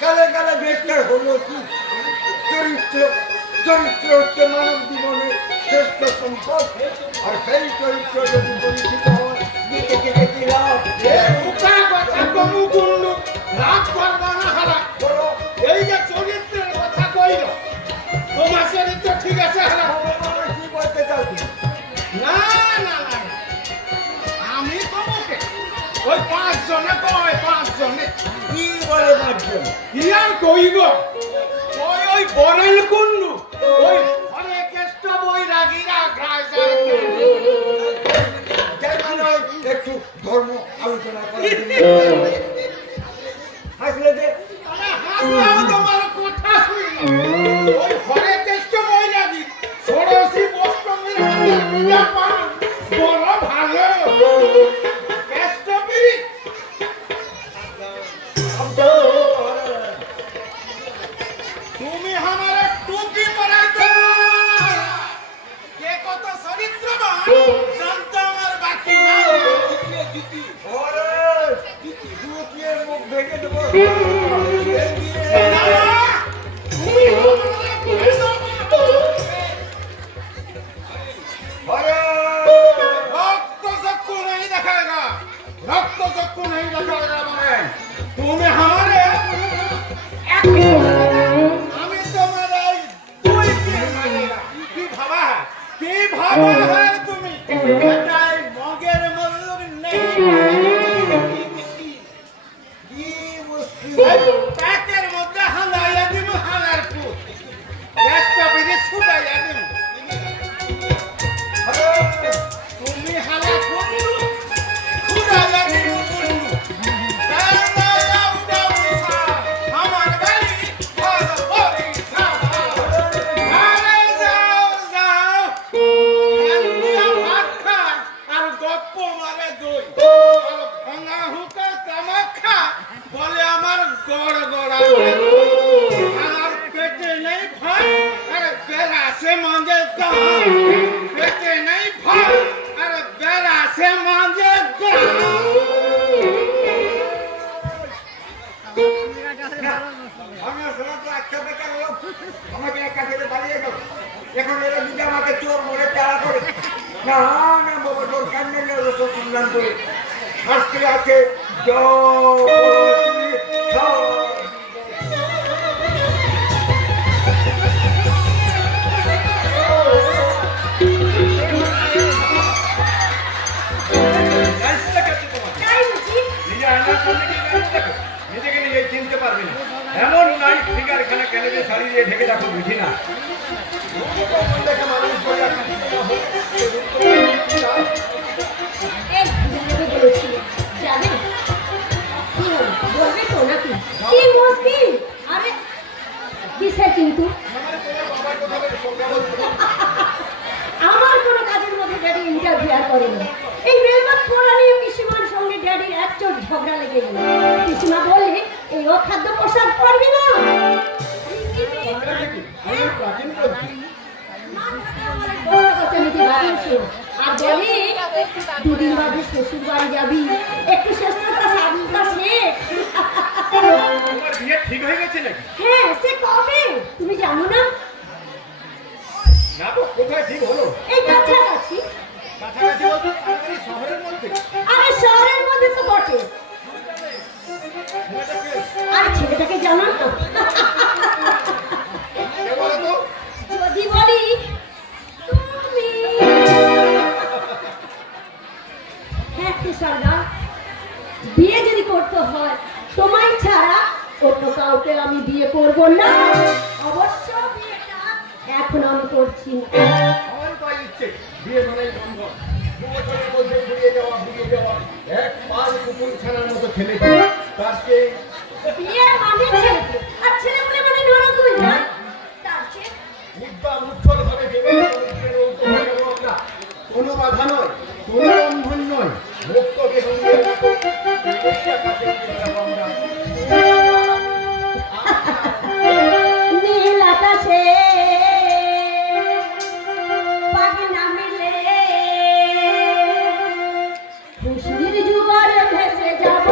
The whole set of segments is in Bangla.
কালে কালে গ্রেফতার হলো কি? চরিত্র চরিত্র হচ্ছে মানব জীবনের শ্রেষ্ঠ সম্পদ, আর সেই চরিত্র যদি পরিচিত হয় নিজেকে দেখি লাভ। এই যে চরিত্রের কথা কইল, তোমার চরিত্র ঠিক আছে কি বলতে চাও? না না না, আমি তোমাকে ওই 5 জনে কয় 5 জনে কি বলে 5 জন? কি আর কইব, ওই বরেল কুন্ডু, ওই হরে কৃষ্ণ বৈরাগীরা গ্রাইজার একটু ধর্ম আলোচনা করার জন্য হাসলে যে হাসলাম তোমার কথা শুনি। ওই হরে কৃষ্ণ বৈরাগী ষোড়শী বৈষ্ণবের পূজা পান বড় ভালো কৃষ্ণগিরি। তুমি আমার টুপি পরাইতে কে কত চরিত্রবান জানতে আমার বাকি না। মুখ ভেঙে দেবো। रक्त चक्कू नहीं दिखाएगा, रक्त चक्कू नहीं दिखाएगा मैं। तूने हमारे আমি তোমার এই দুই পীর মানেগা। কি ভাবা है তুমি? এটাই মগের মজুর নেই। প্যাকের মধ্যে হালাইয়া দিব হালার পুত, গ্যাসটা বেরিয়ে ছুটাইয়া দিব। তুমি হালা কুন্ডু ছুটাইয়া দিব কুন্ডু। আমার বাড়ি ভালো বরিশা। আরে যাও যাও, খান্দিয়া ভাত খায় আর গপ্প মারে দই, আর ভাঙা হুকা কামাখা বলে আমার গড় গড়া। আমার পেটে নেই ভাত আর বেড়াছে মাঝে গান, পেটে নেই ভাত আর বেড়াছে মাঝে গান। আমাকে একা ফেলে পালিয়ে গেল। এখন এরা দুটো আমাকে চোর মরে তাড়া করে। না না বাবা, তোর সামনে গেলো তো শুনলাম করে শাস্ত্রে আছে নিজেকে নিজে চিনতে পারবি না, এমন নাই ফিগার এখানে কেন যে শাড়ি দিয়ে ঢেকে রাখো বুঝি না। কিন্তু আমার কোনো কাজের মধ্যে ড্যাডি ইন্টারফেয়ার করে না। এই রেলবাত পড়া নিয়ে পিসিমার সঙ্গে ড্যাডির একচোট ঝগড়া লেগে গেল। পিসিমা বললে এই অখাদ্য পোশাক পরবি না। আর বলে 2 দিন বাদে শ্বশুর বাড়ি যাবি, একটু শেষটা সাবুনটা শেখ। তোমার বিয়ে ঠিক হয়ে গেছে নাকি? হ্যাঁ, সে কবে তুমি জানো না? না তো, কোথায় ঠিক হলো? এই কাছাকাছি। কাছাকাছি বলতে শহরের মধ্যে? আরে শহরের মধ্যে তো বটে। আর ছেলেটাকে জানো না? যদি বলি তুমি। হ্যাঁ তুষারদা, বিয়ে যদি করতে হয় তোমায় ছাড়া অন্য কাউকে আমি বিয়ে করব না। অবশ্য বিয়েটা এখন আমি করছি না। আমার তো ইচ্ছে বিয়ে মানে বন্ধন, 2 বছরের মধ্যে ঘুরিয়ে যাওয়া এক পাল কুকুর ছানার মতো ছেলেকে, তার চেয়ে বিয়ে মানে ছেলে, আর ছেলে বলে মানে নরক হই না। তার চেয়ে মুদ্রা উচ্ছল ভাবে ভেবে আমরা কোনো বাধা নয়, কোনো বন্ধন নয়, মুক্ত বেসঙ্গে নীল আকাশে পাখি নামিলে খুশির জুয়ারে ভেসে যাব।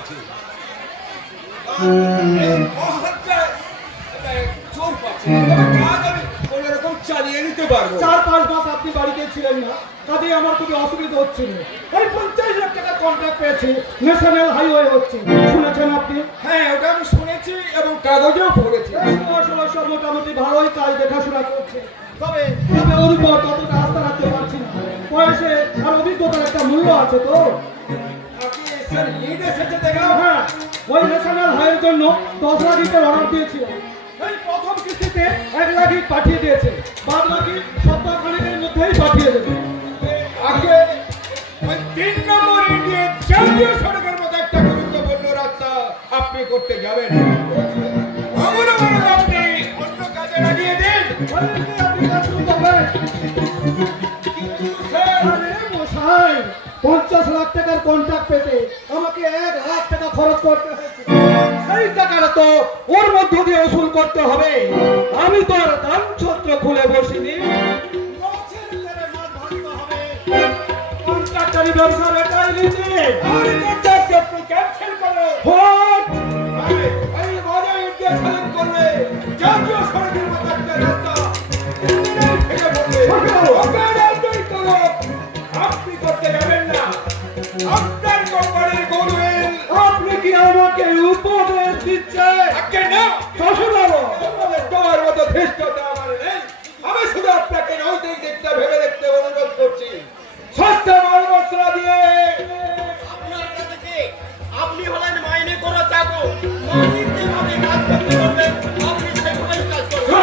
আছে। চোর পাচ্ছে, কাজ আমি কোনো রকম চালিয়ে নিতে পারবো। 4-5 মাস আপনি বাড়িতে ছিলেন না, কাজেই আমার খুবই অসুবিধা হচ্ছিল। এই 50 লাখ টাকা কন্ট্রাক্ট পেয়েছি, ন্যাশনাল হাইওয়ে হচ্ছে, শুনেছেন আপনি? হ্যাঁ, ওটা আমি শুনেছি এবং কাগজেও পড়েছি। এই সময় সব মোটামুটি ভালোই কাজ দেখাশোনা করছে, তবে তবে ওর উপর ততটা আস্থা রাখতে পারছি না। বয়সে আর অভিজ্ঞতার একটা মূল্য আছে তো। আপনি স্যার লিড এসেছে দেখাও। হ্যাঁ, ওই ন্যাশনাল হাইওয়ের জন্য 10 লাখ ইটের অর্ডার দিয়েছিলাম। এই প্রথম কিস্তিতে 1 লাখ ইট পাঠিয়ে দিয়েছে, বাদ বাকি সপ্তাহখানেকের মধ্যেই পাঠিয়ে দেবে। আগে ওই 3 নম্বর ইন্ডিয়া জাতীয় সড়কের মতো একটা গুরুত্বপূর্ণ রাস্তা আপনি করতে যাবেন। আমার আপনি অন্য কাজে লাগিয়ে দিন। আপনি কাজ শুরু করবেন। আরে মশাই, 50 লাখ টাকার কন্ট্রাক্ট পেতে আমাকে 1 লাখ টাকা খরচ করতে হয়েছে। সেই টাকাটা তো ওর মধ্য দিয়ে উসুল করতে হবে। আমি তো আর দাম ছত্র খুলে বসিনি। কন্ট্রাক্টারি ব্যবসার এটাই নীতি। আরে কন্ট্রাক্ট আপনি ক্যান্সেল করো। ভোট এই বাজার ইন্ডিয়া সেলেক্ট করলে জাতীয় সড়কের মতো একটা রাস্তা ইঞ্জিনিয়ার থেকে বলবে ওকে রাস্তাই করো। আপনি করতে যাবেন না। আপনার কোম্পানির গোলওয়েল আপনি কি আমাকে উপদেশ দিচ্ছেন? আগে না। শ্বশুরবাবু, তোমার মতো ধৃষ্টতা আমার নেই। আমি শুধু আপনাকে নৈতিক দিকটা ভেবে দেখতে অনুরোধ করছি। সস্তা মাল মশলা দিয়ে আপনার কাছে কি? আপনি হলেন মাইনে করা চাকর, মালিক যেভাবে কাজ করতে বলবেন আপনি সেভাবেই কাজ করবেন।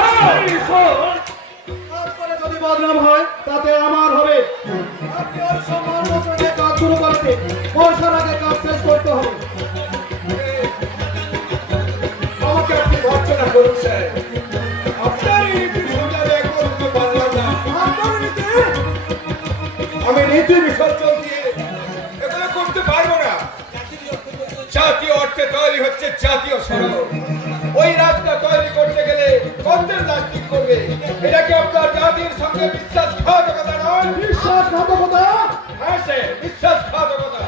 তারপরে যদি বদনাম হয় তাতে আমার হবে। আপনি ওই সম্মান মশলাকে কাজ শুরু করতে পয়সার আগে কাজ শেষ করতে হবে। আমাকে আপনি ভর্সনা করুন স্যার। আপনার এই নীতি সোজারে একদম পারলাম না। আপনার নীতি? আমি নীতি বিসর্জন দিয়ে এগুলো করতে পারবো না। জাতীয় অর্থে তৈরি হচ্ছে জাতীয় সড়ক। ওই রাস্তা তৈরি করতে গেলে কন্টের প্লাস্টিক করবে। এটা কি আপনার জাতির সঙ্গে বিশ্বাসঘাতকতা নয়? বিশ্বাসঘাতকতা? হ্যাঁ স্যার, বিশ্বাসঘাতকতা।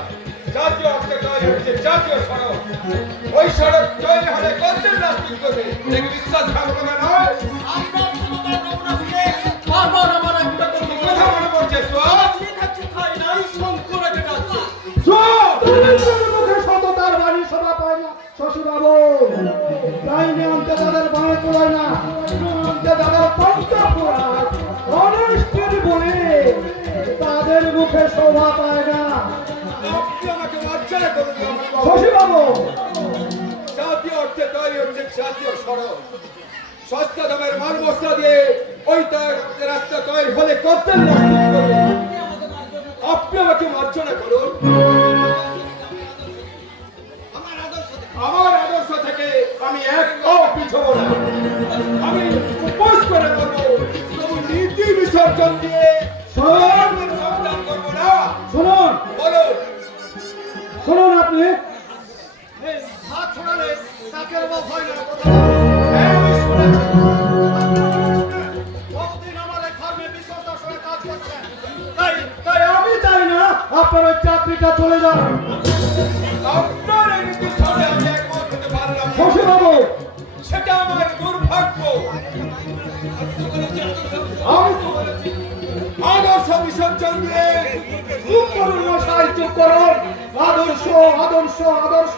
জাতীয় অর্থে তৈরি হচ্ছে জাতীয় সড়ক। ওই সড়ক তৈরি হলে কন্টের প্লাস্টিক করবে। এটা কি বিশ্বাসঘাতকতা নয়? আপনার ক্ষমতার নমুনা শুনে বারবার আমার একটা কথা মনে পড়ছে সোয়াব। আপনি থাকতে খাই নাই শঙ্কর রেখে যাচ্ছে। দরিদ্রের মুখে সততার বাণী শোভা পায় না শশীবাবু। লাইনে আনতে তাদের বাঁয়ে তোলায় না, আনতে তাদের পন্থা পোড়ায়। অনেস্টের বলে তাদের মুখে শোভা পায় না। আপনি আমাকে লজ্জা করুন রমণবাবু। শশীবাবু, জাতীয় অর্থে তৈরি হচ্ছে জাতীয় সড়ক। সস্তা দামের মাল মশলা দিয়ে ওই রাস্তা তৈরি হলে কর্তের প্লাস্টিক করবে। আপনি আমাকে মার্জনা করুন। আমার আদর্শ থেকে আমি এক পাও পিছবো না। আমি উপোস করে বলবো, তবু নীতি বিসর্জন দিয়ে সরকারের সন্তান করবো না। শুনুন বলুন। শুনুন আপনি হাত ছড়ালে তাকের বা ভয় না কথা। হ্যাঁ, আমি শুনেছি। কতদিন আমার এই ফার্মে বিশ্বস্তার সঙ্গে কাজ করছেন, তাই তাই আমি চাই না আপনার ওই চাকরিটা চলে যান। আপনার এই নীতির সঙ্গে আমি একমত হতে পারলাম না। শশীবাবু, সেটা আমার দুর্ভাগ্য। আমি তো বলেছি, আদর্শ বিসর্জন দিয়ে চুপ করুন মশাই, চুপ করুন। আদর্শ আদর্শ আদর্শ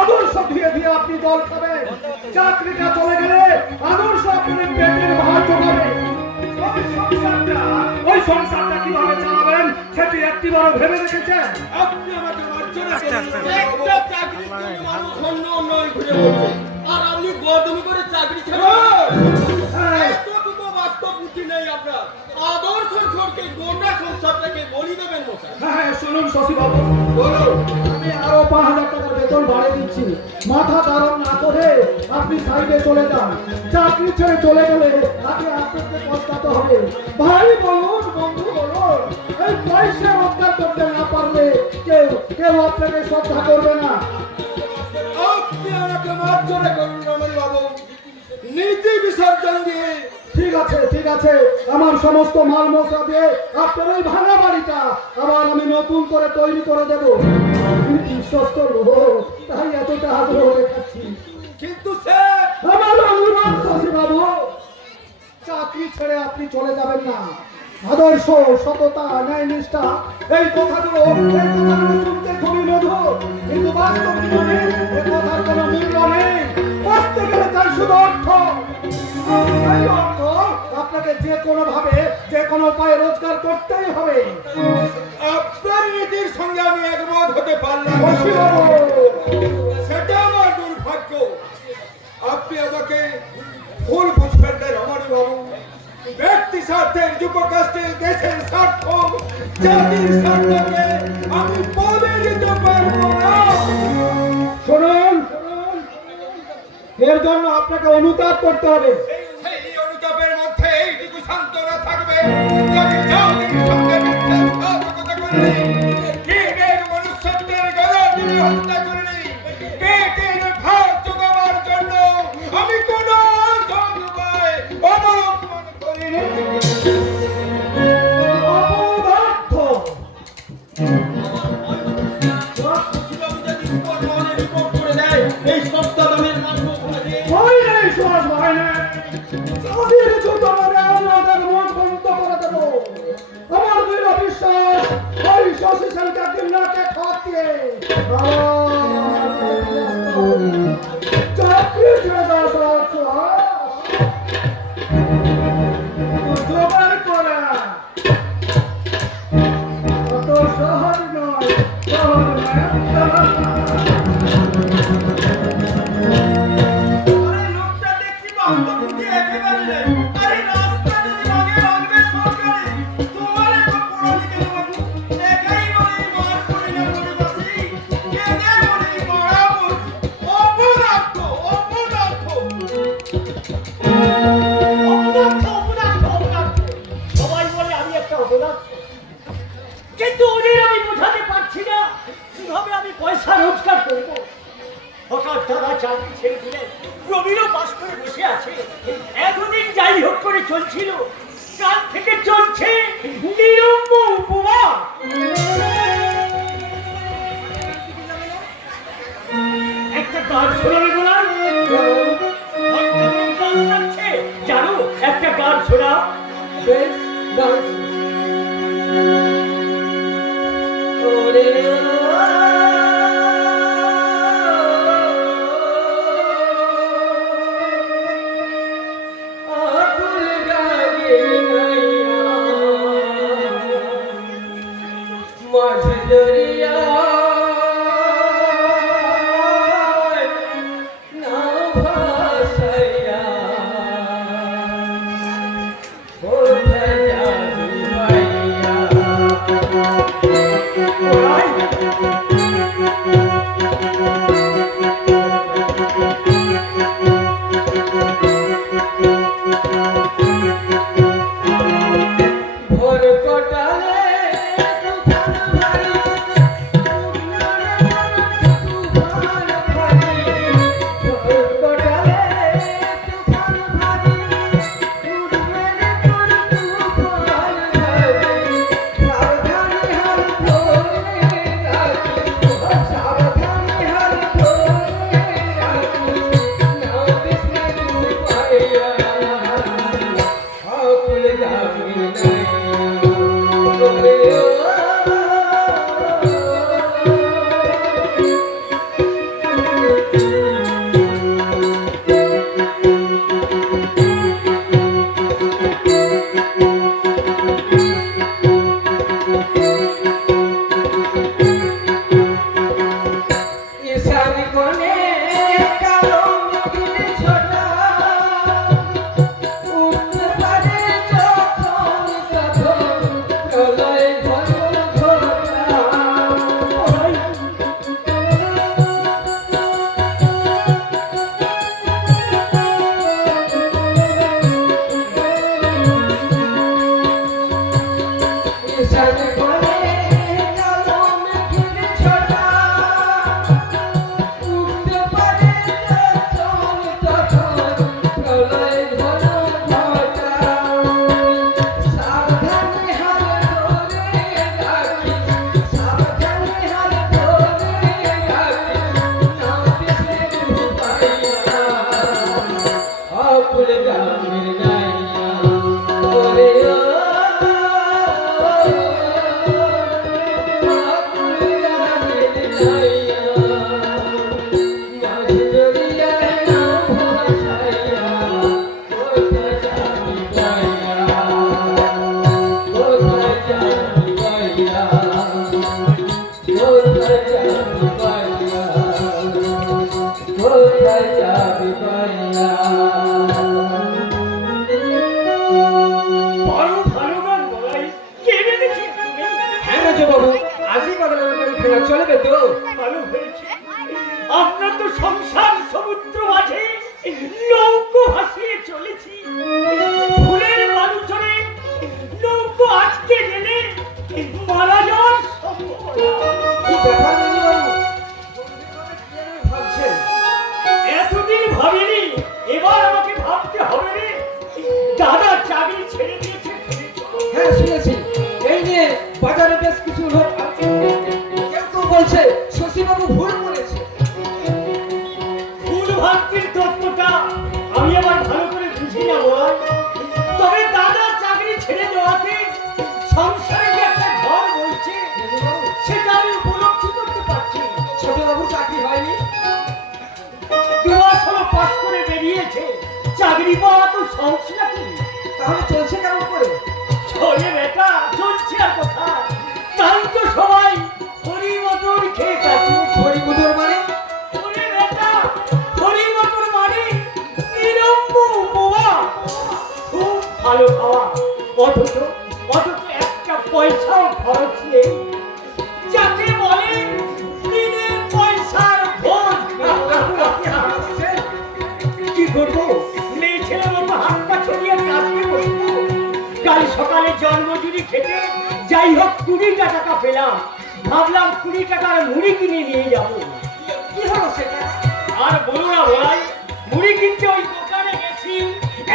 আদর্শ ধীরে ধীরে আপনি জল খাবেন। চাকরিটা চলে গেলে আদর্শ আপনার পেটের ভাত জোগাবে। ওই সংসারটা কিভাবে চালাবেন সেটি একটিবারও ভেবে রেখেছেন? আপনি আমাকে মার্জনা করুন। একটা চাকরির জন্য মানুষ অন্য অন্য ঘুরে বলছে, আর আপনি গর্দমি করে চাকরি ছেড়ে হ্যাঁ, এতটুকু বাস্তব বুদ্ধি নেই আপনার। আদর্শ ছোটকে গোটা সংসারটাকে বলি দেবেন মশাই। হ্যাঁ, শুনুন শশীবাবু, বলুন। আমি আরো 5,000 টাকার বেতন বাড়িয়ে দিচ্ছি। মাথা গরম না করে আপনি সাইডে চলে যান। চাকরি ছেড়ে চলে গেলে আগে আপনাকে পস্তাতে হবে। ভাই বলুন, বন্ধু বলুন, এই পয়সা রোজগার করতে না পারলে কেউ কেউ আপনাকে শ্রদ্ধা করবে না। আপনি আমাকে মার্জনা করুন রমণবাবু। নীতি বিসর্জন দিয়ে ঠিক আছে, ঠিক আছে, আমার সমস্ত মাল মশলা দিয়ে আপনার ওই ভাঙা বাড়িটা আবার আমি নতুন করে তৈরি করে দেবো। বিশ্বস্ত লোক, আগ্রহ দেখাচ্ছি। কিন্তু স্যার, আমার অনুরোধ শশী বাবু, চাকরি ছেড়ে আপনি চলে যাবেন না। আদর্শ, সততা, ন্যায় নিষ্ঠা, এই কথাগুলো শুনতে খুবই মধুর, কিন্তু বাস্তব জীবনে এই কথার কোনো মূল্য নেই। বাঁচতে গেলে চাই শুধু অর্থ। এই অর্থ আপনাকে যে কোনো ভাবে, যে কোনো উপায়ে রোজগার করতেই হবে। আপনার নীতির সঙ্গে আমি একমত হতে পারলাম না। শশী বাবু, সেটা আমার দুর্ভাগ্য। আপনি আমাকে ভুল বুঝবেন না রমণী বাবু। ব্যক্তি স্বার্থের যুবকাস্টে দেশের স্বার্থ, জাতির স্বার্থকে আমি বলে দিতে পারবো না। শুনুন, এর জন্য আপনাকে অনুতাপ করতে হবে। সেই অনুতাপের মধ্যে এইটুকু সান্ত্বনা থাকবে যে আমি জাতির সঙ্গে বিশ্বাসঘাতকতা করিনি, নিজের মনুষ্যত্বের গলা টিপে হত্যা করিনি, পেটের ভাত জোগাবার জন্য আমি কোনো অসৎ উপায় অবলম্বন করিনি। অপদার্থ। শশীবাবু যদি রিপোর্ট মহলে রিপোর্ট করে দেয়, এই সস্তা দামের মাল কোথায় দিয়ে ভয় নেই, সুভাষ, ভয় নেই। তাদের জুতো মেরে আমাদের মুখ বন্ধ করে দেবো। আমার দৃঢ় বিশ্বাস, ওই শশী সেনকে একদিন নাকে খত দিয়ে আমার কাছে ফিরে আসতে হবে। চাকরি ছেড়ে দেওয়া সহজ, সুভাষ। জোগাড় করা অত সহজ নয়, সহজ নয়। আরে লোকটা দেখছি বাস্তব বুদ্ধি একেবারে নেই। আরে রাস্তা যদি ভাগে ভাগবে সরকারি, তোমার এত পড়ালিখে বাবু একাই বলে মার করি না বলে বাসি, কেঁদে বলে মারা বলছি। অপদার্থ, অপদার্থ। সবাই বলে আমি একটা অপদার্থ, কিন্তু ওদের আমি বোঝাতে পারছি না কিভাবে আমি পয়সা রোজগার করবো। হঠাৎ দাদা চাকরি ছেড়ে দিলে, প্রবীণও পাশ করে বসে আছে। এতদিন যাই হোক করে চলছিল, কাল থেকে চলছে নিরম্ব উপমা। একটা গান শোনাবে বলার জানো, একটা গান শোনা। বেশ, গান Oh, কোথায় যাবে পাইয়া। বড় ভালো গান বলাই কে বেঁধেছে তুমি? হ্যাঁ রাজু বাবু, আজই বাগানের বাড়ি ফেরা চলবে তো? ভালো হয়েছে। আপনার তো সংসার সমুদ্র মাঝে নৌকো ভাসিয়ে চলেছি। ফুলের বালুচরে নৌকো আজকে গেলে মারা যাওয়ার সম্ভাবনা। কি ব্যাপার রাজু বাবু, ভাবছেন? এতদিন ভাবিনি, এবার আমাকে ভাবতে হবে রে। দাদা চাকরি ছেড়ে দিয়েছে শুনেছো? হ্যাঁ শুনেছি, এই নিয়ে বাজারে বেশ কিছু লোক আছে। কেউ কেউ বলছে শশীবাবু ভুল বলেছে। ফুল ভান্তির তত্ত্বটা আমি আবার ভালো করে বুঝি না বল। তবে দাদা চাকরি ছেড়ে দেওয়াতে সংসারে যে একটা ঝড় বইছে সেটা আমি উপলব্ধি করতে পারছি। ছোটবাবু চাকরি হয়নি? 2 মাস হলো পাস করে বেরিয়েছে, চাকরি পাওয়া তো সহজ নাকি? তাহলে চলছে কেমন করে? চলে বেটা, চলছে আর কথা। তাই তো সবাই হরি মটর খেয়ে কাটু। হরিমুদর মানে? ওরে বেটা, হরি মটর মানে নিরম্ব উপবাস। খুব ভালো খাওয়া, অথচ একটা পয়সাও খরচ নেই। যাকে বলে দিনের পয়সার ভোজ। কি করবো? মেয়ে ছেলে মতো হাত পা ছড়িয়ে কাঁদতে বসবো। কাল সকালে জন্মজুরি খেতে যাই হোক 20টা টাকা পেলাম। ভাবলাম 20 টাকার মুড়ি কিনে নিয়ে যাবো। কি হলো সেটা? আর বলো না ভাই, মুড়ি কিনতে ওই দোকানে গেছি,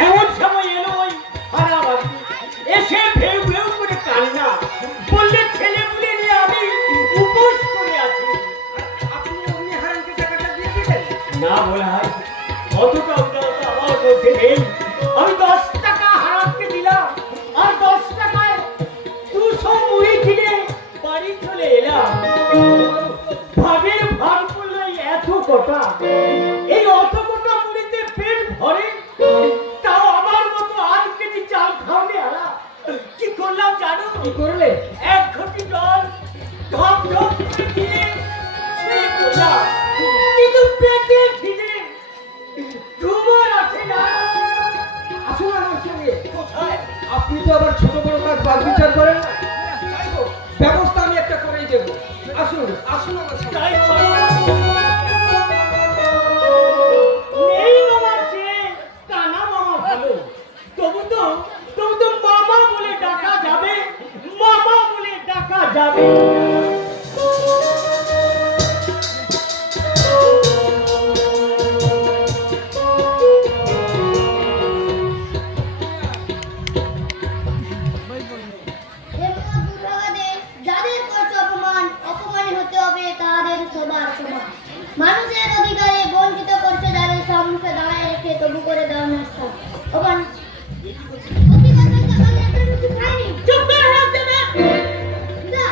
এমন সময় এলো ওই হারাবাড়ি। এসে ভেউ ভেউ করে কান্না, বললে ছেলে পুলে নিয়ে আমি উপোস করে আছি। আপনি অমনি হারামকে টাকাটা দিয়ে দিলেন? না বলাই, অতটা উদারতা আমার মধ্যে নেই। আমি 10 টাকা হারামকে দিলাম, আর 10 টাকায় 200 মুড়ি কিনে বাড়ি চলে এলাম। ভাগের ভাগ করলে এত কটা, এই অত কটা মুড়িতে পেট ভরে? তাও আমার মতো 8 কেজি চাল খাওয়ালে আলা। কি করলাম জানো? কি করলে? 1 ঘটি জল ঢপ ঢপ করে দিলে শুয়ে পড়লাম। কিন্তু পেটে খিদে ঘুমোর আছে না। আসুন আমার সঙ্গে। কোথায়? আপনি তো আবার ছোট বড় কাজ বাদ বিচার করেন না। যাই হোক, ব্যবস্থা আমি একটা করেই দেবো। আসুন আসুন আমার সঙ্গে। তাই চলো। নেই মামার চেয়ে কানা মামা ভালো। তবু তো মামা বলে ডাকা যাবে, মামা বলে ডাকা যাবে। যাদের করছে অপমান, অপমানী হতে হবে তাদের সবার সমান। মানুষের অধিকারে বঞ্চিত করছে যাদের সামনে দাঁড়ায় রেখে তবু করে দেওয়া নষ্ট অপমান। চুপ করে হাসবে না। না,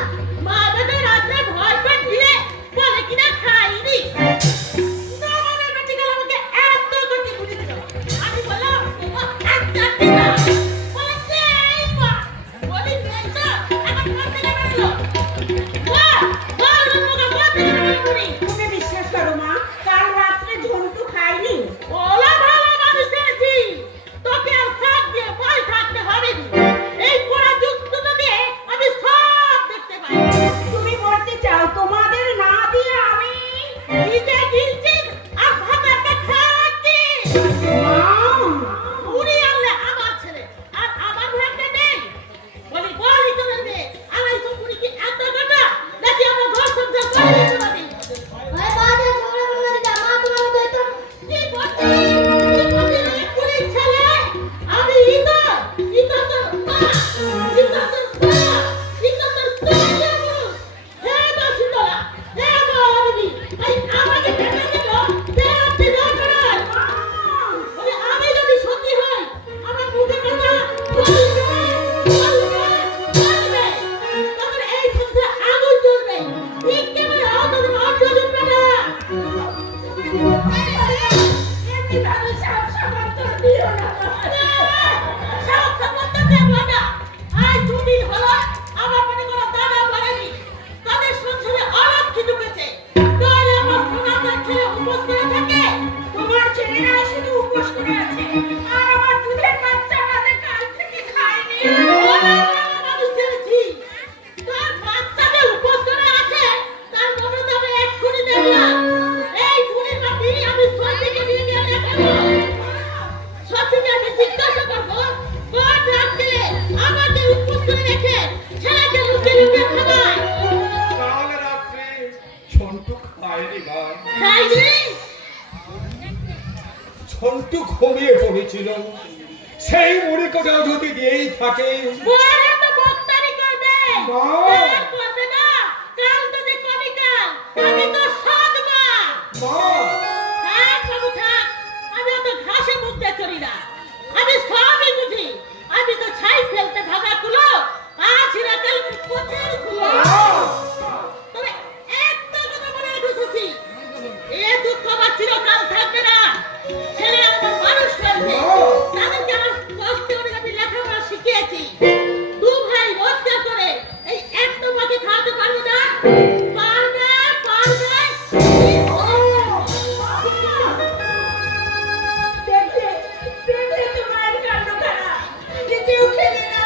মা বেটা রাতে ভয় পেয়ে দিলে বলে কিনা খাইনি। না মানে বেটি গেল আমাকে এত করতে বুঝে দিল। আমি বললাম একটা দিনা বলছে এই মা বলি বেটা আমার করতে গেল। তুমি বিশ্বাস করো মা, কাল রাত্রে ঝন্টু খাইনি। ওলা ভালো মানুষ এনেছি তোকে আর সাথ দিয়ে পয়সা আর আমার দুধের বাচ্চা আমাদের কাল থেকে খায়নি। মানুষ ছেড়েছি তোর বাচ্চা যে উপোস করে আছে তার মনে তো আমি এক্ষুনি দেখলাম। এই ফুলের মাটি আমি সত্যিকে নিয়ে গিয়ে দেখাবো। সত্যিকে আমি জিজ্ঞাসা করবো কোন রাত্রে আমাকে উপোস করে রেখে ছেলেকে লুকিয়ে লুকিয়ে খাওয়ায়। কাল রাত্রে ঝন্টু খায়নি মা। খাইনি? ঝন্টু ঘুমিয়ে পড়েছিল। সেই মুড়ি কোটাও যদি দিয়েই থাকে বড় তো বক্তারি করবে। মা। আর করবে না। কাল তো যে কবিকাল। আমি তো সৎ মা। মা থাক বাবু থাক। আমি অত ঘাসে মুখ দিয়ে চলি না। আমি সবই বুঝি। আমি তো ছাই ফেলতে ভাগা কুলো। আজ রাতের পথের কুলো। তবে একটা কথা মনে রেখেছি। এ দুঃখ আমার চিরকাল থাকবে না। ছেলে আমার মানুষ করবে। তাদেরকে আমার কষ্ট করে আমি লেখাপড়া শিখিয়েছি। দু ভাই রোজগার করে এই এক তোমাকে খাওয়াতে পারবো না। পারবে পারবে। দেখলে দেখলে তোমার কাণ্ড খারাপ। নিজেও খেলে না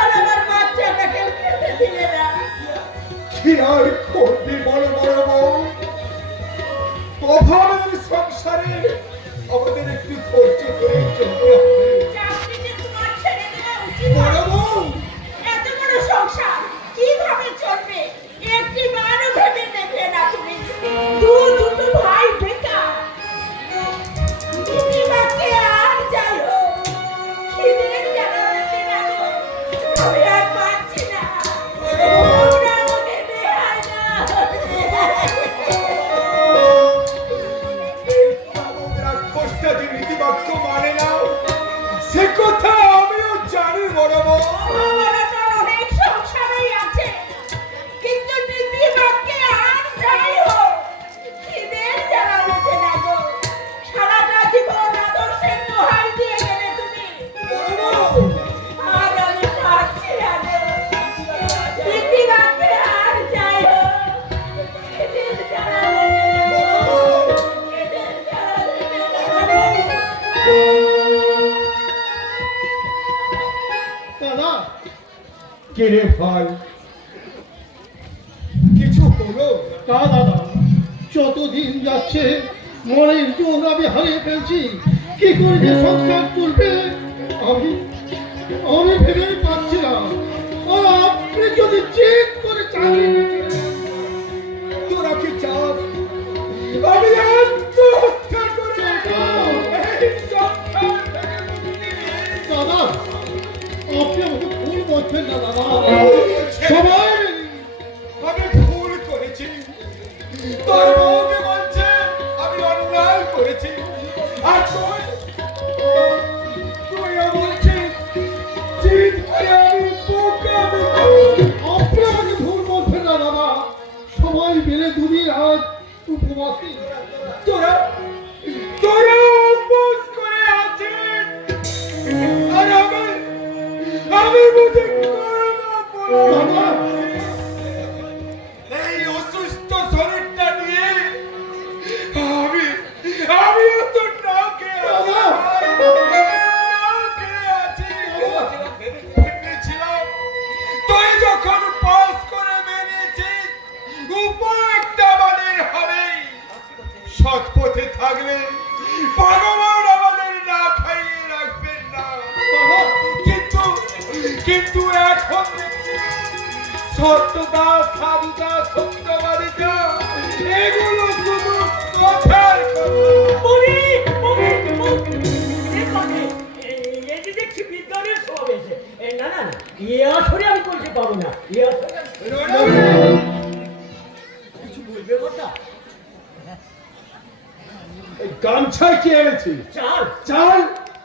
আর আমার বাচ্চাটাকেও খেতে দিলে না। কি আর করবি বড় বড় বউ? অভাবের সংসারে আমাদের একটু ধৈর্য ধরে চলতে হবে। চাকরিতে তোমার ছেড়ে দেওয়া উচিত। বড় বউ এত বড় সংসার কিভাবে চলবে একটি বারও ভেবে দেখলে না তুমি। দুটো ভাই বেকার। দিদিমাকে আর যাই হোক খিদের জ্বালাতে না গো। আমি আর পারছি না। ওরা আমাকে নেহায় না। রাক্ষসটা যে নীতিবাক্য মানে না সে কথা আমিও জানি বড় বউ। আমার তো অনেক সংসারই আছে কিন্তু দিদিমাকে আর যাই হোক খিদের জ্বালাতে না গো। সারাটা জীবন আদর্শের দোহাই দিয়ে গেলে তুমি। আর আমি পারছি না গো। দিদিমাকে আর যাই হোক খিদের জ্বালাতে না গো। খিদের জ্বালাতে না গো। দাদা কে রে ভাই কিছু হলো? তা দাদা যতদিন যাচ্ছে মনের জোর আমি হারিয়ে ফেলছি। কি করে যে সংসার চলবে আমি আমি ভেবেই পাচ্ছি না। আর আপনি যদি চেক করে চালিয়ে নিতে তোরা কি চাস আমি আত্মহত্যা করে এই সংসার থেকে মুক্তি নিয়ে দাদা আপনি আমাকে ভুল বলছেন না দাদা। সবাই আমি ভুল করেছি। তোর বউকে বলছে আমি অন্যায় করেছি। আর তুইও বলছিস জিদ করে আমি বোকামি করেছি। আপনি আমাকে ভুল বলছেন না দাদা। সবাই মিলে দুদিন আজ উপবাসী। তোরা তোরা উপোস করে আছিস আর আমি বুঝি দাদা এই অসুস্থ শরীরটা নিয়ে আমিও তো না খেয়ে আছি। ভেবেছিলাম তুই যখন পাস করে বেরিয়েছিস উপায়টা আমাদের হবেই। সৎ পথে থাকলে ভগবান আমাদের না খাইয়ে রাখবেন না। কিন্তু এখন দেখছি সত্যতা সাধুতা সত্যবাদিতা এগুলো শুধু কথার দেখছি বিজ্ঞানের সব এসে না না না এ আসরে আমি বলতে পারবো না। এ আসরে কিছু বলবে কথা? গামছায় কি এনেছি? চাল চাল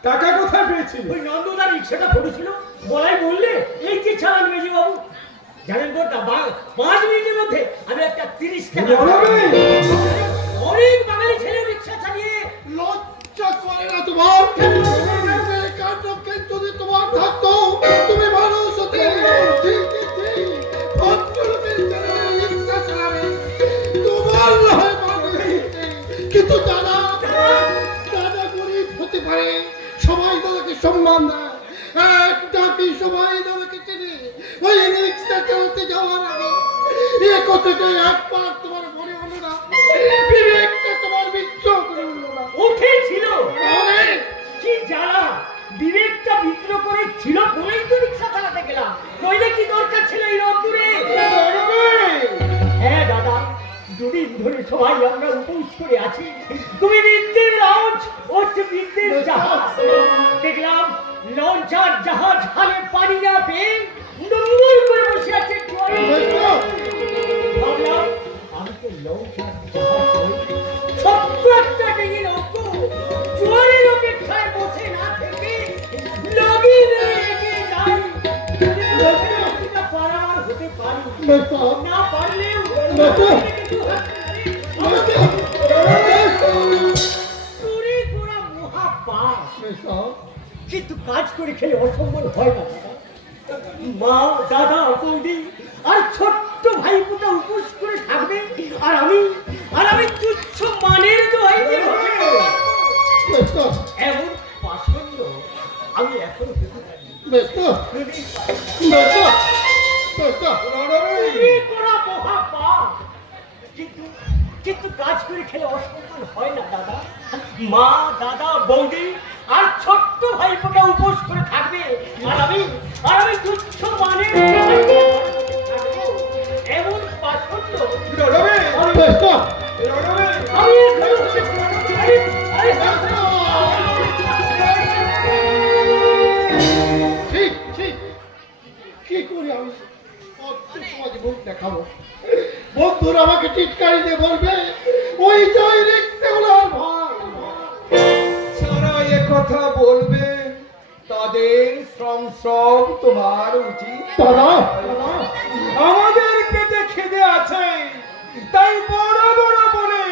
টাকা কোথায় পেয়েছি? ওই নন্দদার রিক্সাটা পড়েছিল বলাই বললে এই যে চালান মেজি বাবু জানেন কোনটা 5 মিনিটের মধ্যে আমি একটা 30 টাকা অনেক বাঙালি ছেলে রিক্সা চালিয়ে লজ্জা করে না তোমার? যদি তোমার থাকতো তুমি মানুষ হতে। তোমার নয় মানুষ। কিন্তু দাদা দাদা গরিব হতে পারে প্রমাণ দেয়। একটা কি সময় আমাকে চিনি ওই রিক্সা চালাতে যাওয়ার আগে এ কথাটা একবার তোমার মনে হলো না? বিবেকটা তোমার বিদ্রোহ করে উঠলো না? উঠেছিল আরে, কি জ্বালা, বিবেকটা বিদ্রোহ করে ছিল বলেই তো রিক্সা চালাতে গেলাম, নইলে কি দরকার ছিল এই রোদ্দুরে? হ্যাঁ দাদা, দুদিন ধরে সবাই আমরা উপোস করে আছি, তুমি বিদ্যের লঞ্চ হচ্ছে বিদ্যের জাহাজ। দেখলাম লঞ্চ আর জাহাজ হালে পানি না পেয়ে নম্বর করে বসে আছে জোয়ারে। ভাবলাম আমি তো লঞ্চ আর জাহাজ নই, ছোট্ট একটা ডিঙি নৌকো, জোয়ারের অপেক্ষায় বসে না থেকে লগি নিয়ে এগিয়ে যাই। এটা পারাবার হতে পারি, না পারলেও চুরি করা মহাপাপ, কিন্তু কাজ করে খেলে অসম্ভব হয় না দাদা। মা, দাদা, বৌদি আর ছোট্ট ভাইপোটা উপোস করে থাকবে, আর আমি তুচ্ছ মানের দোহাই দিয়ে বসে থাকবো। এমন পাষণ্ড আমি এখনো পেতে পারি। চুরি করা মহাপাপ, কিন্তু কাজ করে খেলে অসম্ভব হয় না দাদা। মা, দাদা, বৌদি আর ছোট্ট ভাইপোটা উপোস করে থাকবে, আর আমি তুচ্ছ মানে এমন পাষণ্ড আমি ঠিক ঠিক কি করি আমি সমাজে মুখ দেখাবো? বন্ধুরা আমাকে চিৎকারি দিয়ে বলবে ওই জয় রিক্সাওয়ালার ভাই। যারা এ কথা বলবে তাদের শ্রম তোমার উচিত। দাদা, আমাদের পেটে খিদে আছে, তাই বড় বড় বলে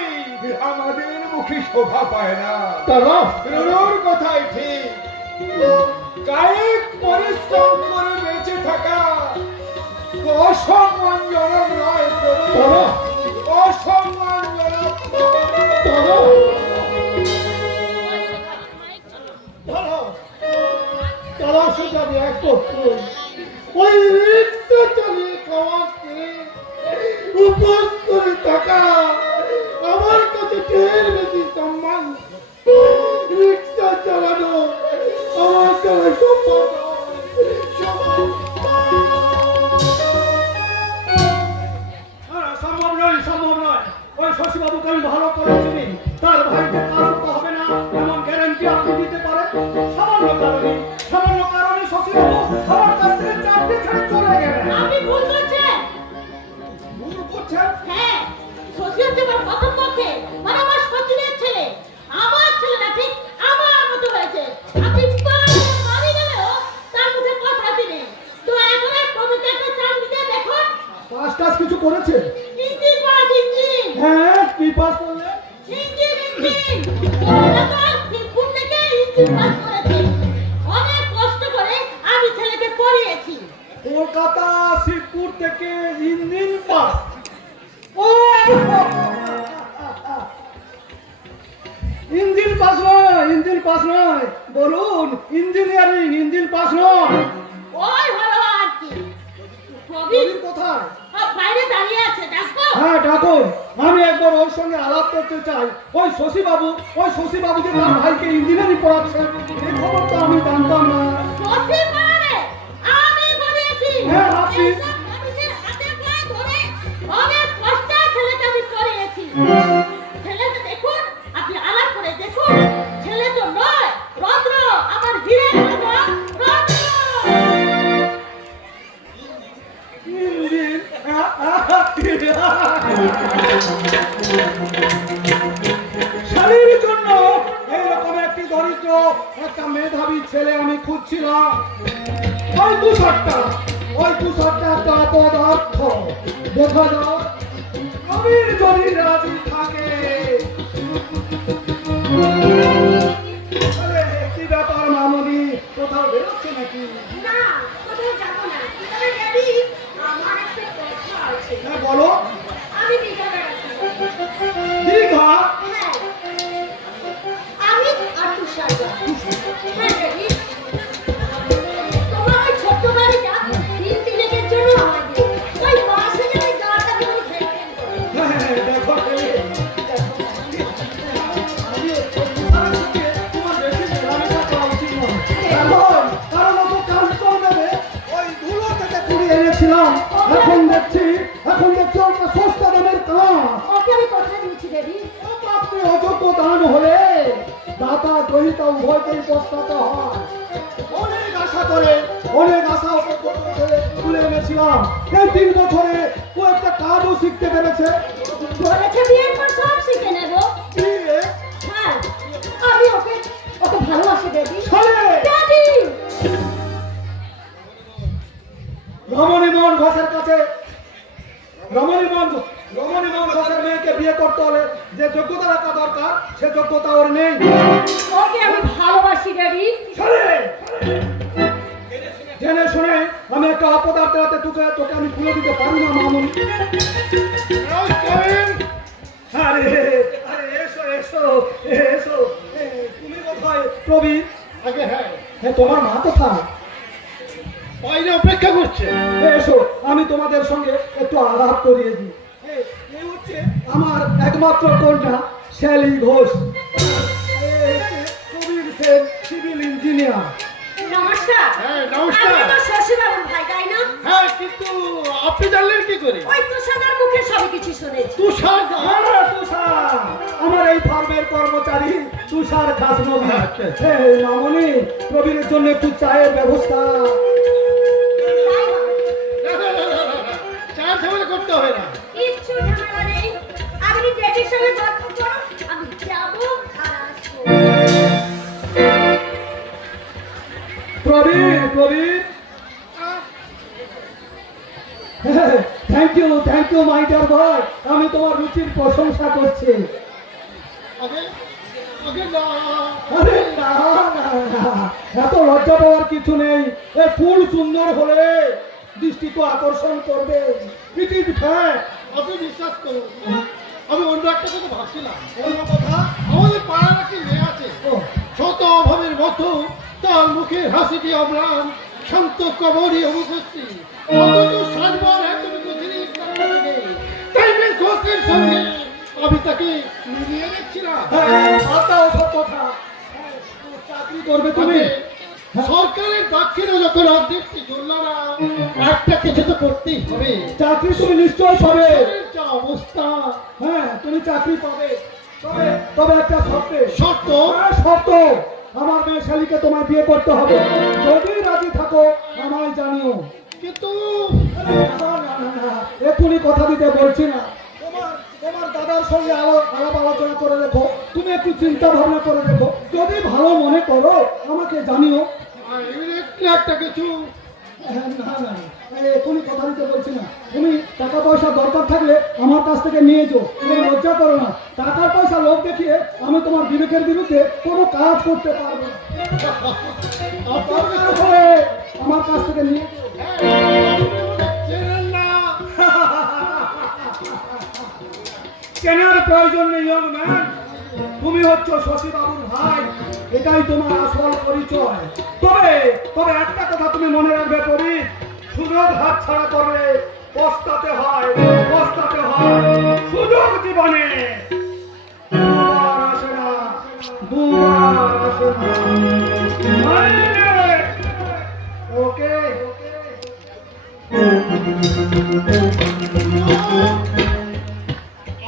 আমাদের মুখে শোভা পায় না। দাদা, রুরুর কথাই ঠিক, কায়িক পরিশ্রম করে বেঁচে থাকা অসম্মানজনক নয় প্রভু, দাদা, অসম্মানজনক। দাদা, তারা শুধু আমি এক করতো ওই রিক্সা চালিয়ে খাওয়াতে উপোস করে থাকা আমার কাছে ঢের বেশি সম্মান। রিক্সা চালানো আমার দ্বারা সম্ভব সম্ভব নয়। ওই শশীবাবুকে আমি ভালো করে চিনি, তার ভাইকে কাজ করতে হবে না এমন গ্যারান্টি আপনি দিতে পারেন? সামান্য কারণে শশীবাবু আমার কাছ থেকে চাকরি ছেড়ে চলে গেলেন। আপনি ভুল করছেন। ভুল করছেন? হ্যাঁ, শশী হচ্ছে আমার প্রথম পক্ষে, মানে আমার সচিনের ছেলে। আমার ছেলেটা ঠিক আমার মতো হয়েছে। আপনি বাড়ি গেলেও তার মুখে কথা নেই। তো এখন আর কবিতা একটা চাকরি দিয়ে দেখুন। পাস টাস কিছু করেছে? Engine pass, engine. হ্যাঁ, কি পাস করলে? Engine, engine. কলকাতা শিবপুর থেকে ইঞ্জিন পাস করেছে। অনেক কষ্ট করে আমি ছেলেকে পড়িয়েছি। কলকাতা শিবপুর থেকে ইঞ্জিন পাস। ও ইঞ্জিন পাস নয়, বলুন ইঞ্জিনিয়ারিং, ইঞ্জিন পাস নয়। ওই হলো আর কি। প্রবীণ কোথায়? বাইরে দাঁড়িয়ে আছে, দেখো। হ্যাঁ, ডাকুন, আমি একবার ওর সঙ্গে আলাপ করতে চাই। ওই শশীবাবু যে তার ভাইকে ইঞ্জিনিয়ারিং পড়াচ্ছেন, এই খবর তো আমি জানতাম না। শশী মানে আমি বলেছি। হ্যাঁ, আপনি। এইসব মানুষের হাতে পায়ে ধরে অনেক কষ্টে ছেলেকে আমি পড়িয়েছি। ছেলেকে দেখুন, আপনি আলাপ করে দেখুন। ছেলে তো নয়, রত্ন, আমার হীরের মতো রত্ন। শালীর জন্য এইরকম একটি দরিদ্র একটা মেধাবী ছেলে আমি খুঁজছিলাম। ওই তুষারটা একটা অপদার্থ। দেখা যাক আমির যদি রাজি থাকে। আরে, কি ব্যাপার মামনি, কোথাও বেরোচ্ছে নাকি? না, কোথাও যাবো না। তবে ড্যাডি, আমার একটা কথা আছে। হ্যাঁ, বলো। আমি দীঘা বেড়াচ্ছি। দীঘা? হ্যাঁ, আমি আর তুষার। হ্যাঁ ড্যাডি, দেবী। আপনি অযোগ্য দান হলে দাতা গ্রহিতা উভয়কেই পস্তাতে হয়। অনেক আশা তুলে এনেছিলাম, এই 3 বছরে ও একটা কাজও শিখতে পেরেছে। বলেছে বিয়ের পর সব শিখে নেব। বিয়ে? হ্যাঁ, আমি ওকে ভালোবাসি দেবী। শালে! দেবী! রমণীমোহন ঘোষের কাছে রমণীমোহন ঘোষের মেয়েকে বিয়ে করতে হলে যে যোগ্যতা রাখা দরকার সে যোগ্যতা ওর নেই। ওকে আমি ভালোবাসি দেবী। শালে! জেনে শুনে আমি একটা অপদার্থ রাতে তোকে আমি খুলে দিতে পারি না মামুন। আরে আরে এসো এসো এসো, তুমি কোথায় প্রবীর? আগে হ্যাঁ, তোমার মা কোথায়? বাইরে অপেক্ষা করছে। এসো আমি তোমাদের সঙ্গে একটু আলাপ করিয়ে দিই। এই হচ্ছে আমার একমাত্র কন্যা শ্যালী ঘোষ। এই হচ্ছে প্রবীর সেন, সিভিল ইঞ্জিনিয়ার। নমস্কার। হ্যাঁ, নমস্কার। আপনি তো শশীবাবুর ভাই, তাই না? হ্যাঁ, কিন্তু আপনি জানলেন কি করে? ওই তুষারের মুখে সবই কিছু শুনেছি। তুষার হ্যাঁ, তুষার আমার এই ফার্মের কর্মচারী তুষার খাসনবী। আচ্ছা। মামনি, প্রবীরের জন্য একটু চায়ের ব্যবস্থা। তাই হবে। চার ঝামেলা করতে হবে না। কিচ্ছু ঝামেলা নেই। আপনি ডেটির সঙ্গে গল্প করুন, আমি যাবো আর আসবো। Prabir thank you my dear boy, আমি তোমার রুচির প্রশংসা করছি। আগে আগে না। আরে না না না, এত লজ্জা পাওয়ার কিছু নেই। এ ফুল সুন্দর হলে দৃষ্টি তো আকর্ষণ করবে। It is fact. আপনি বিশ্বাস করুন, আমি অন্য একটা কথা ভাবছিলাম। অন্য কথা? আমাদের পাড়ার একটি মেয়ে আছে, ও, শত অভাবের মতো তার মুখের হাসিটি অম্লান, শান্ত কবরী অনুপস্থিত, অথচ সাজবার এতটুকু জিনিস তার কাছে নেই। তাই বেশ ঘোষের সঙ্গে আমি তাকে মিলিয়ে দেখছিলাম। হ্যাঁ, আতাও সব কথা। হ্যাঁ, চাকরি করবে তুমি? সরকারের দাক্ষিণে যখন অর্ধেকটি জোল্লারা একটা কিছু তো করতেই হবে। চাকরি তুমি নিশ্চয় পাবে। দেশের যা অবস্থা, হ্যাঁ, তুমি চাকরি পাবে, তবে একটা শর্তে। শর্ত? হ্যাঁ, শর্ত। আমার মেয়ে শালীকে তোমায় বিয়ে করতে হবে। যদি রাজি থাকো আমায় জানিও। কিন্তু আরে না না না না, এক্ষুনি কথা দিতে বলছি না। তোমার দাদার সঙ্গে আলাপ আলোচনা করে রেখো, তুমি একটু চিন্তা ভাবনা করে রেখো। যদি ভালো মনে করো আমাকে জানিও। ইমিডিয়েটলি একটা কিছু হ্যাঁ, না না, এক্ষুনি কথা দিতে বলছি না। তুমি টাকা পয়সা দরকার থাকলে আমার কাছ থেকে নিয়ে যাও, তুমি লজ্জা করো না। টাকা পয়সা লোক দেখিয়ে আমি তোমার বিবেকের বিরুদ্ধে কোনো কাজ করতে পারবো না। দরকার হলে আমার কাছ থেকে নিয়ে যাও। চেনেন না। কেনার প্রয়োজন নেই ইয়ং ম্যান, তুমি হচ্ছ শশীবাবুর ভাই, এটাই তোমার আসল পরিচয়। তবে একটা কথা তুমি মনে রাখবে প্রবীর, সুযোগ হাত ছাড়া করলে পস্তাতে হয়। সুযোগ জীবনে দুবার আসে না। ওকে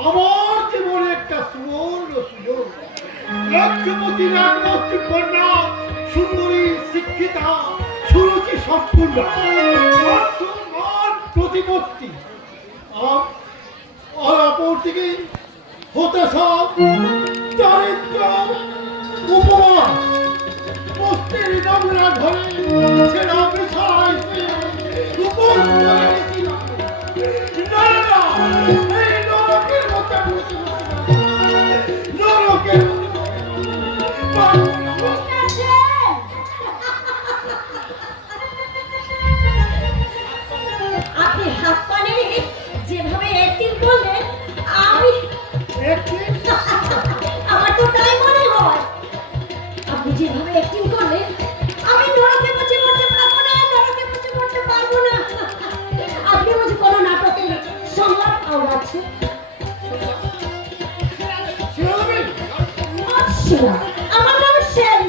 আমার জীবনে একটা সুবর্ণ সুযোগ। লক্ষ্যপতি রাজলক্ষ্মী কন্যা, সুন্দরী, শিক্ষিতা, সুরুচি সম্পূর্ণ, প্রতিপত্তি। আর অপরদিকে হতে সব দারিদ্র, উপমান, বস্তির নোংরা ঘরে ছেঁড়া বিষয় উপর করে গেছিলাম। না না, এই নরকের মধ্যে বসে নরকের আপনি হাত পা নেড়ে যেভাবে অ্যাক্টিং করলেন, আমার তো তাই মনে হয়। আপনি যেভাবে অ্যাক্টিং করলেন, আমি নরকে বসে মরতে পারবো না। আপনি বুঝি কোনো নাটকে সংলাপ আওড়াচ্ছে? আচ্ছা, আমার নাম সেন।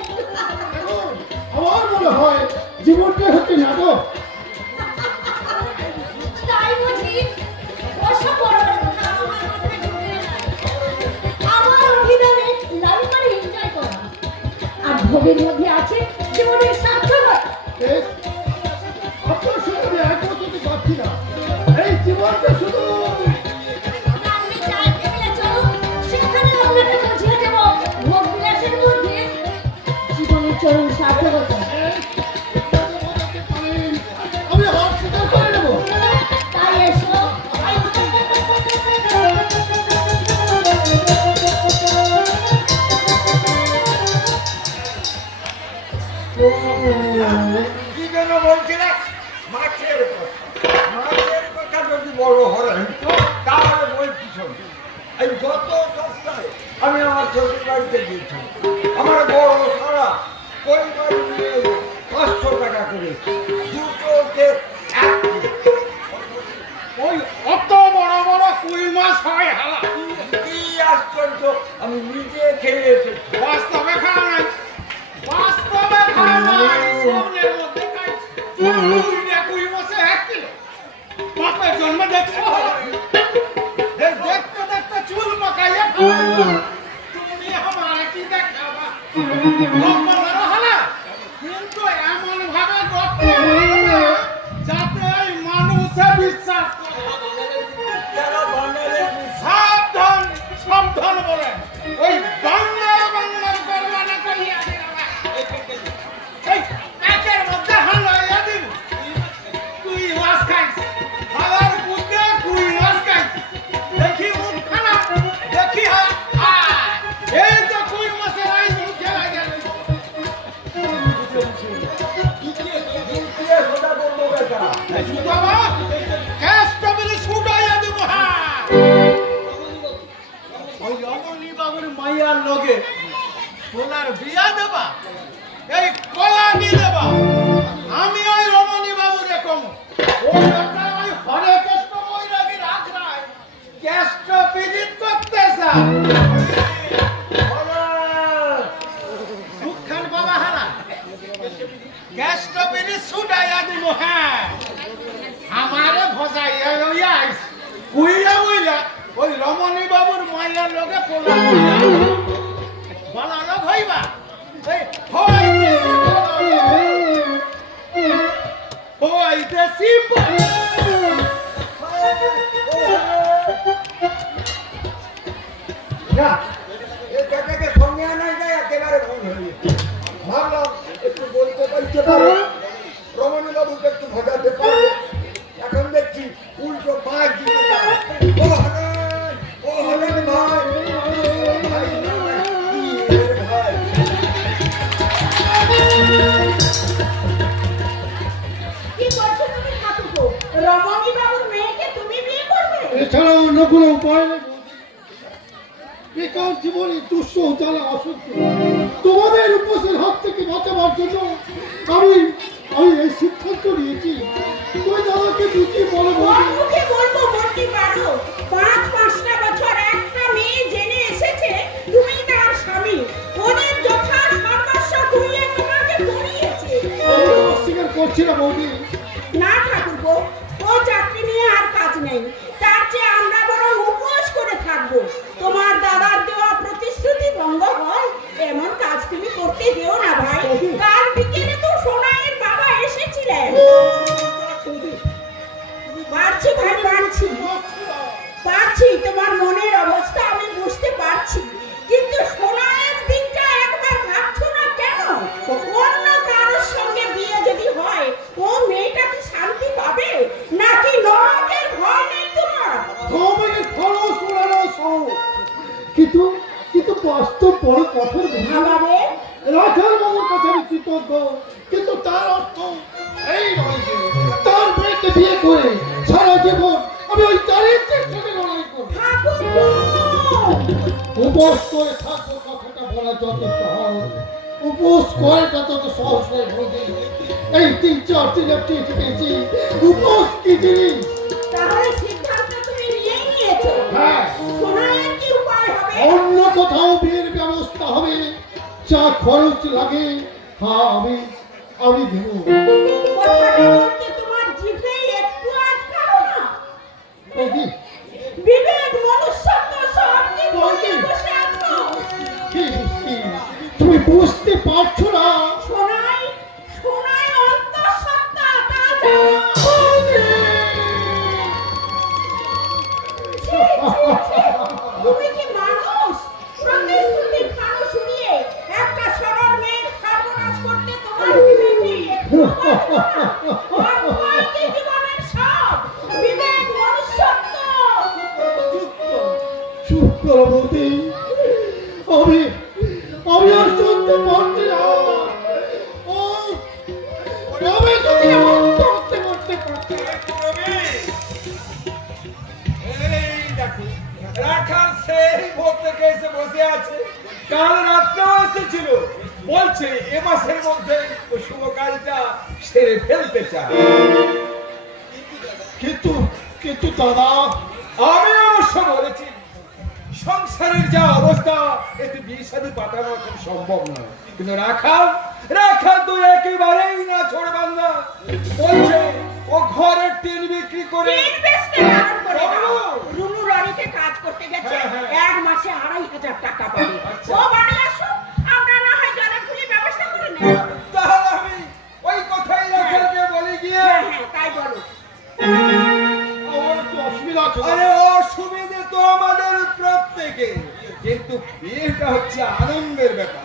আমার মনে হয় জীবনটা হচ্ছে নাটক। তাই বুঝি? ওসব বড় বড় কথা আমার মাথায় ঢুকে না। ভোগের মধ্যে আছে জীবনের সার্থকতা। বেশ, আপনার সঙ্গে আমি একমত হতে পারছি না। এই জীবনটা শুধু আপনি চাই টেবিলে চলুন, সেখানে আপনাকে বুঝিয়ে দেব ভোগ বিলাসের মধ্যে জীবনের চরম সার্থকতা। আমি হাত স্বীকার করে নেব। তাই এসো। কি যেন বলছিলে? মাছের কথা। মাছের কথা যদি বড় হলেন তাহলে বলছি শোন। এই গত সপ্তাহে আমি আমার শ্বশুর বাড়িতে গিয়েছিলাম। আমার বড় সারা পরিবার নিয়ে 500 টাকা করে দুটোতে এক কেজি। ওই অত বড় বড় কুই মাছ হয় হালা। কি আশ্চর্য, আমি নিজে খেয়ে এসেছি। বাস্তবে খাওয়া নাই, বাস্তবে খাওয়া নাই, স্বপ্নের মধ্যে খাইছি। কুইটা কুই মাছে 1 কিলো। বাপের জন্মে দেখছো? এই দেখতে দেখতে চুল পাকাইয়া খাওয়া। তুমি আমার কি দেখাবা? গপ্প হালা, কিন্তু এমন ভাবে গপ্প মারবে যাতে এই মানুষে বিশ্বাস করে। যারা বানালে সাবধান, সাবধান বলেন। ওই বাংলা বাংলা করবা না করিয়া দিবা। এই একের মধ্যে হালাইয়া দিব। তুই মাছ খাইস, হালার পুতে তুই মাছ খাইস। দেখি মুখ খানা, দেখি এই তো কুই মাছের আই মুখে লাগিয়া দিল। দিয়ে সোজা করবো বেটা। বাবা, গ্যাসটা বলে ছুটাইয়া দিব। ওই রমণী বাবুর মাইয়ার লগে সোনার বিয়া দেবা, এই কলা নিয়ে দেবা। আমি ওই রমণী বাবুরে কম ওই একটা ওই হরে কৃষ্ণ বৈরাগী রাজরায় গ্যাসটা পিজিত করতে চায়। সুখান বাবা হারা গ্যাসটা পিজিত ছুটাইয়া দিব। হ্যাঁ, আমারে ভজাইয়া লইয়া আইস কুইয়া বইলা ওই রমণী বাবুর মাইয়ার লগে পোলা বানানো ভাইবা। এই হইতেছি না, এই বেটাকে সঙ্গে আনা যায় একেবারে ভুল হয়ে গেছে। ভাবলাম একটু বলতে পারতে পারে, রমণী বাবুকে একটু ভোটাতে পারবে। এখন দেখছি উল্টো বাঘ দিতে চায়। ও হরেন, ও হরেন ভাই, ভাই না, কি এর ভাই। কি করছো তুমি ঠাকুরপো? রমণী বাবুর মেয়েকে তুমি বিয়ে করবে? এছাড়া অন্য কোনো উপায় নেই। বেকার জীবনে দুঃস্ব জ্বালা অসহ্য। তোমাদের উপসের হাত থেকে বাঁচাবার জন্য আমি এই সিদ্ধান্ত নিয়েছি। তুমি দাদাকে বুঝিয়ে বলো। ওর মুখে বলবো বলতে পারো? 5-5টা বছর একটা মেয়ে জেনে এসেছে তুমি তার স্বামী। ওদের যথা সর্বস্ব খুইয়ে তোমাকে পড়িয়েছে। আমি অস্বীকার করছি না বৌদি। না ঠাকুরপো, ও চাকরি নিয়ে আর কাজ নেই। তার চেয়ে আমরা বরং উপোস করে থাকবো। তোমার দাদার দেওয়া প্রতিশ্রুতি ভঙ্গ হয় এমন কাজ তুমি করতে যেও না ভাই। কাল বিকেলে তো সোনাইয়ের বাবা এসেছিলেন। পারছি ভাই, পারছি তোমার মনের অবস্থা আমি বুঝতে পারছি। কিন্তু সোনাইয়ের দিকটা একবার ভাবছো না কেন? অন্য কারোর সঙ্গে বিয়ে যদি হয় ও মেয়েটা কি শান্তি পাবে নাকি নরকের ভয় নেই তোমার? সবাইকে খরচ শোনানো সহজ, কিন্তু বাস্তব বড় কঠোর। ভাবাবে রাখার বাবুর কাছে আমি কৃতজ্ঞ, কিন্তু তার অর্থ এই নয় যে তার মেয়েকে বিয়ে করে সারা জীবন আমি ওই দারিদ্রের সঙ্গে লড়াই করব। ঠাকুরপো, উপোস করে থাকবো কথাটা বলা যত সহজ, উপোস করাটা তত সহজ নয় বৌদি। এই 3-4 দিনের টিকেছি উপোস কি জিনিস। তাহলে সিদ্ধান্ত তুমি নিয়েই নিয়েছো? হ্যাঁ, সোনাইয়ের কি উপায় হবে? অন্য কোথাও বিয়ের ব্যবস্থা হবে, যা খরচ লাগে হ্যাঁ আমি দেব। কথাটা বলতে তোমার জিভে একটু আটকালো না? বৌদি, বিবেক মনুষ্যত্ব সব কি বলে বসে আছো? তুমি বুঝতে পারছো আছে, কাল রাত্রেও এসেছিল, বলছে এ মাসের মধ্যে ও শুভ কাজটা সেরে ফেলতে চায়। কিন্তু কিন্তু দাদা, আমি অবশ্য বলেছি সংসারের যা অবস্থা এতে বিয়ে শাদী পাতানো এখন সম্ভব নয়, কিন্তু রাখাল তো একেবারেই না ছোড় বান্দা, বলছে ও ঘরের টিন বিক্রি করে তিন বেচতে বারণ করে দাও। রুনু লরিতে কাজ করতে গেছে, হ্যাঁ। এক মাসে 2,500 টাকা পাবে। আচ্ছা। ও বাড়ি আসো, আমরা না হয় জলে খুলে ব্যবস্থা করে নেব। তাহলে আমি ওই কথাই রাখালকে বলে গিয়ে হ্যাঁ হ্যাঁ, তাই বলো। আমার একটু অসুবিধা আছে। আরে অসুবিধে তো আমাদের প্রত্যেকে, কিন্তু বিয়েটা হচ্ছে আনন্দের ব্যাপার।